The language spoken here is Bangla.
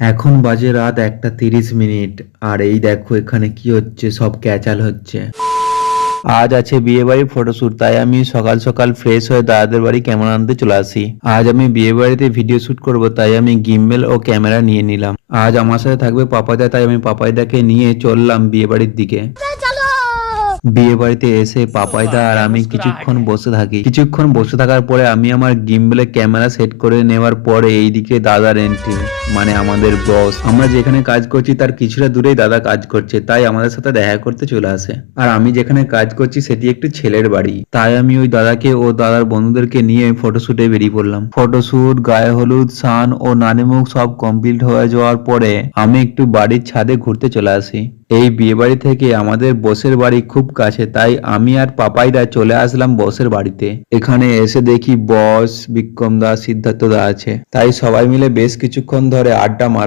এখন বাজে রাত 1:30 আর এই দেখো এখানে কি হচ্ছে, সব ক্যাচাল হচ্ছে। আজ আছে বিয়ে বাড়ির ফটোশুট, তাই আমি সকাল সকাল ফ্রেশ হয়ে দাদাদের বাড়ি ক্যামেরা আনতে চলে আসি। আজ আমি বিয়ে বাড়িতে ভিডিও শুট করব, তাই আমি গিম্বেল ও ক্যামেরা নিয়ে নিলাম। আজ আমার সাথে থাকবে পাপাইদা, তাই আমি পাপাইদাকে নিয়ে চললাম বিয়ে বাড়ির দিকে। বিয়ে বাড়িতে এসে পাপাইদা আর আমি কিছুক্ষণ বসে থাকার পরে আমি আমার গিম্বলে ক্যামেরা সেট করে নেওয়ার পরে এইদিকে দাদার এন্ট্রি, মানে আমাদের বস। আমরা যেখানে কাজ করছি তার কিছুটা দূরেই দাদা কাজ করছে, তাই আমাদের সাথে দেখা করতে চলে আসে। আর আমি যেখানে কাজ করছি সেটি একটি ছেলের বাড়ি, তাই আমি ওই দাদাকে ও দাদার বন্ধুদেরকে নিয়ে ফটোশুটে বেরিয়ে পড়লাম। ফটোশুট, গায়ে হলুদ, স্নান ও নানিমুখ সব কমপ্লিট হয়ে যাওয়ার পরে আমি একটু বাড়ির ছাদে ঘুরতে চলে আসি। এই বিয়ে বাড়ি থেকে আমাদের বসের বাড়ি খুব কাছে, তাই আমি আর পাপাইদা চলে আসলাম বসের বাড়িতে। এখানে এসে দেখি বস, বিক্রম দা, সিদ্ধার্থ দা আছে, তাই সবাই মিলে বেশ কিছুক্ষণ ধরে আড্ডা